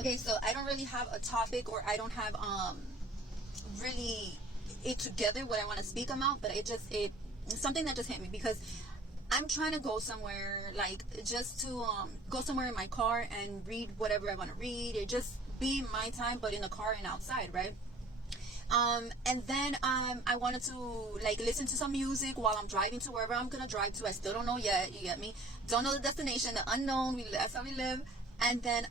Okay, so I don't really have a topic, or I don't have really it together what I want to speak about, but it's something that just hit me because I'm trying to go somewhere, like just to go somewhere in my car and read whatever I want to read. It just be my time, but in the car and outside, right? And then I wanted to like listen to some music while I'm driving to wherever I'm gonna drive to. I still don't know yet. You get me? Don't know the destination, the unknown. That's how we live. And then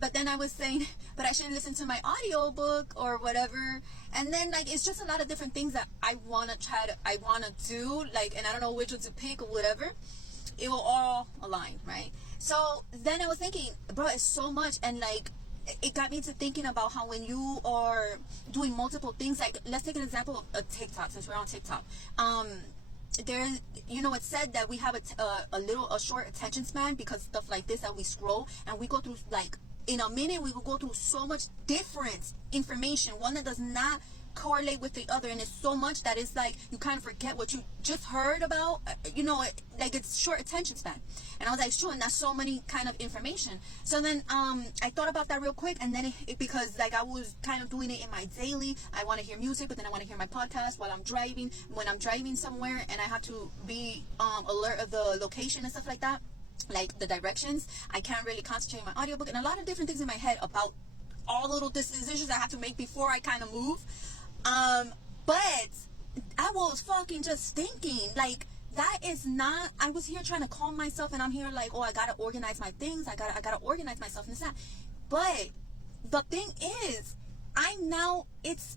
but then I was saying, but I shouldn't listen to my audiobook or whatever. And then like it's just a lot of different things that I want to do, like, and I don't know which one to pick or whatever. It will all align, right? So then I was thinking, bro, it's so much. And like it got me to thinking about how when you are doing multiple things, like let's take an example of TikTok, since we're on TikTok. There, you know, it's said that we have a short attention span because stuff like this, that we scroll and we go through, like in a minute we will go through so much different information, one that does not correlate with the other, and it's so much that it's like you kind of forget what you just heard about. You know, like it's short attention span. And I was like, sure, and that's so many kind of information. So then I thought about that real quick, and then because like I was kind of doing it in my daily, I want to hear music, but then I want to hear my podcast while I'm driving, when I'm driving somewhere, and I have to be alert of the location and stuff like that, like the directions. I can't really concentrate on my audiobook, and a lot of different things in my head about all little decisions I have to make before I kind of move. But I was fucking just thinking, like, that is not, I was here trying to calm myself, and I'm here like, oh, I gotta organize my things, I gotta organize myself and this, that. But the thing is,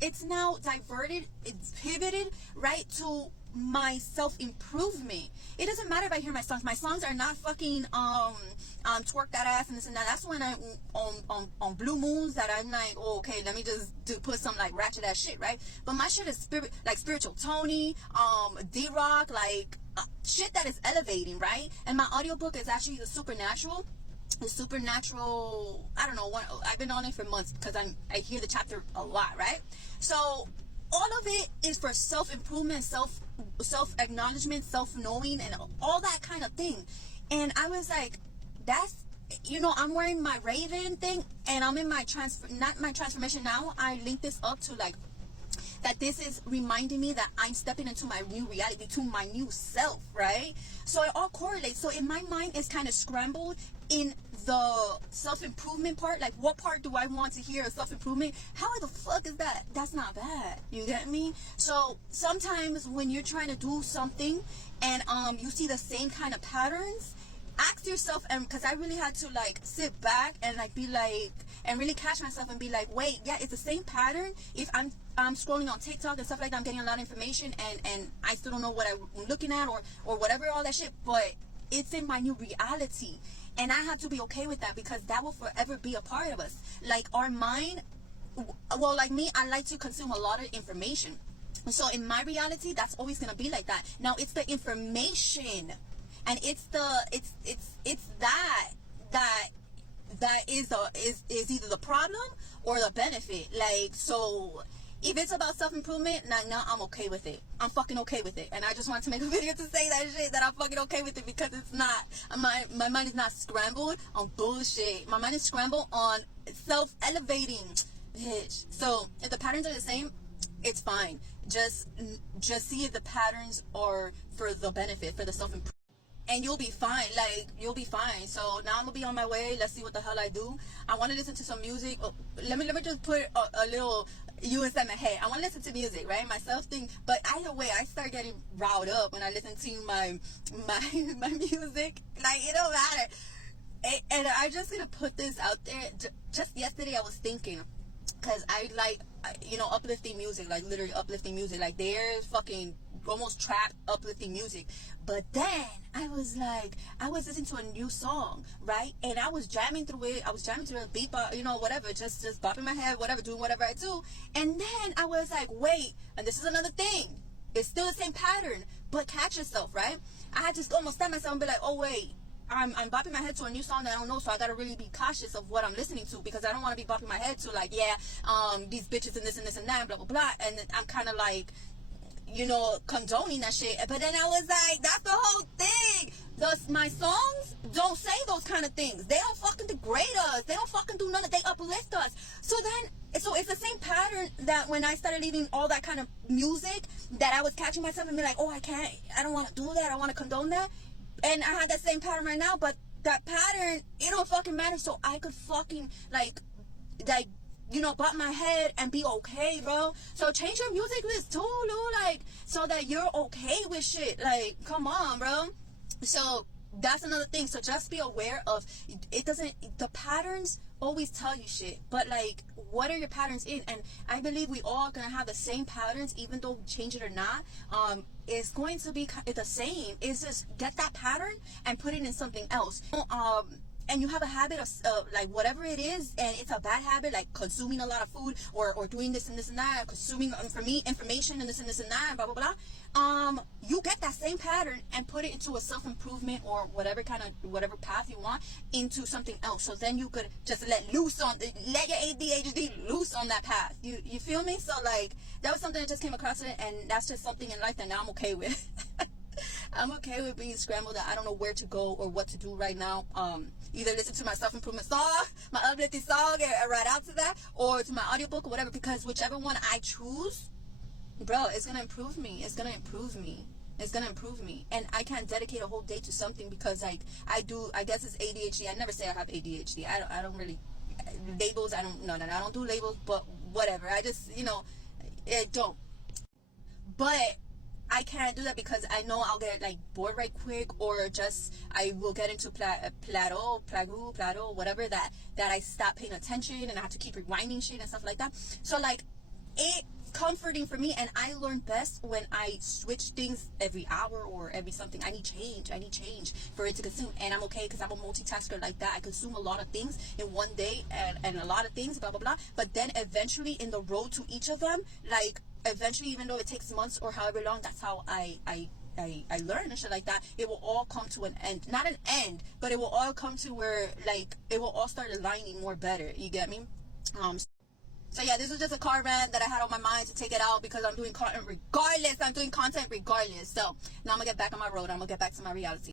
it's now diverted, it's pivoted right to my self-improvement. It doesn't matter if I hear my songs. My songs are not fucking twerk that ass and this and that. That's when I on blue moons that I'm like, oh, okay, let me just put some like ratchet ass shit, right? But my shit is spiritual Tony, D-Rock, like shit that is elevating, right? And my audiobook is actually the supernatural, I don't know, I've been on it for months because I hear the chapter a lot, right? So all of it is for self-improvement, self-acknowledgement, self-knowing, and all that kind of thing. And I was like, that's, you know, I'm wearing my Raven thing, and I'm in my not my transformation now. I link this up to like that this is reminding me that I'm stepping into my new reality, to my new self, right? So it all correlates. So in my mind, it's kind of scrambled in the self-improvement part. Like, what part do I want to hear of self-improvement? How the fuck is that? That's not bad. You get me? So sometimes when you're trying to do something and you see the same kind of patterns, ask yourself, and because I really had to like sit back and like be like, and really catch myself and be like, wait, yeah, it's the same pattern. If I'm scrolling on TikTok and stuff like that, I'm getting a lot of information, and I still don't know what I'm looking at or whatever, all that shit, but it's in my new reality. And I have to be okay with that, because that will forever be a part of us. Like our mind, well, like me, I like to consume a lot of information. So in my reality, that's always going to be like that. Now it's the information, and it's that is either the problem or the benefit. Like, so if it's about self-improvement, now I'm okay with it. I'm fucking okay with it. And I just wanted to make a video to say that shit, that I'm fucking okay with it, because it's not, my mind is not scrambled on bullshit. My mind is scrambled on self-elevating, bitch. So if the patterns are the same, it's fine. Just see if the patterns are for the benefit, for the self-improvement, and you'll be fine. Like, you'll be fine. So now I'm gonna be on my way. Let's see what the hell I do. I want to listen to some music. Oh, let me just put a little you inside my head. I want to listen to music, right? My self thing. But either way, I start getting riled up when I listen to my music. Like, it don't matter. And I'm just gonna put this out there. Just yesterday, I was thinking, because I like, you know, uplifting music, like literally uplifting music. Like, there's fucking almost trap uplifting music. But then I was like, I was listening to a new song, right? And I was jamming through it. I was jamming to the beat, you know, whatever, just bopping my head, whatever, doing whatever I do. And then I was like, wait, and this is another thing. It's still the same pattern, but catch yourself, right? I had to almost stop myself and be like, oh wait, I'm bopping my head to a new song that I don't know, so I gotta really be cautious of what I'm listening to, because I don't want to be bopping my head to like, yeah, these bitches and this and that, blah blah blah, and I'm kind of like, you know, condoning that shit. But then I was like, that's the whole thing. my songs don't say those kind of things. They don't fucking degrade us. They don't fucking do none of, they uplift us. So it's the same pattern that when I started leaving all that kind of music, that I was catching myself and be like, oh, I don't want to do that. I don't want to condone that. And I had that same pattern right now, but that pattern, it don't fucking matter. So I could fucking like, butt my head and be okay, bro. So change your music list too, dude, like, so that you're okay with shit. Like, come on, bro. So that's another thing. So just be aware of it. The patterns always tell you shit, but like, what are your patterns in? And I believe we all gonna have the same patterns, even though we change it or not. It's going to be the same. It's just get that pattern and put it in something else. And you have a habit of like whatever it is, and it's a bad habit, like consuming a lot of food or doing this and this and that, consuming for me information and this and that, and blah blah blah. You get that same pattern and put it into a self-improvement or whatever path you want, into something else. So then you could just let your ADHD loose on that path. You feel me? So like, that was something that just came across it, and that's just something in life that now I'm okay with. I'm okay with being scrambled, that I don't know where to go or what to do right now. Either listen to my self-improvement song, my uplifting song, and write out to that, or to my audiobook or whatever, because whichever one I choose, bro, it's gonna improve me. It's gonna improve me. It's gonna improve me. And I can't dedicate a whole day to something because like I guess it's ADHD. I never say I have ADHD. I don't really labels. I don't do labels, but whatever. I just, I don't. But I can't do that because I know I'll get like bored right quick, or just I will get into plateau, whatever, that I stop paying attention and I have to keep rewinding shit and stuff like that. So like, it's comforting for me, and I learn best when I switch things every hour or every something. I need change for it to consume, and I'm okay because I'm a multitasker like that. I consume a lot of things in one day, and a lot of things, blah blah blah. But then eventually in the road to each of them, like, eventually, even though it takes months or however long, that's how I learn and shit like that. It will all come to an end. Not an end, but it will all come to where, like, it will all start aligning more better. You get me? So yeah, this was just a car rant that I had on my mind to take it out because I'm doing content regardless. So now I'm gonna get back on my road. I'm gonna get back to my reality.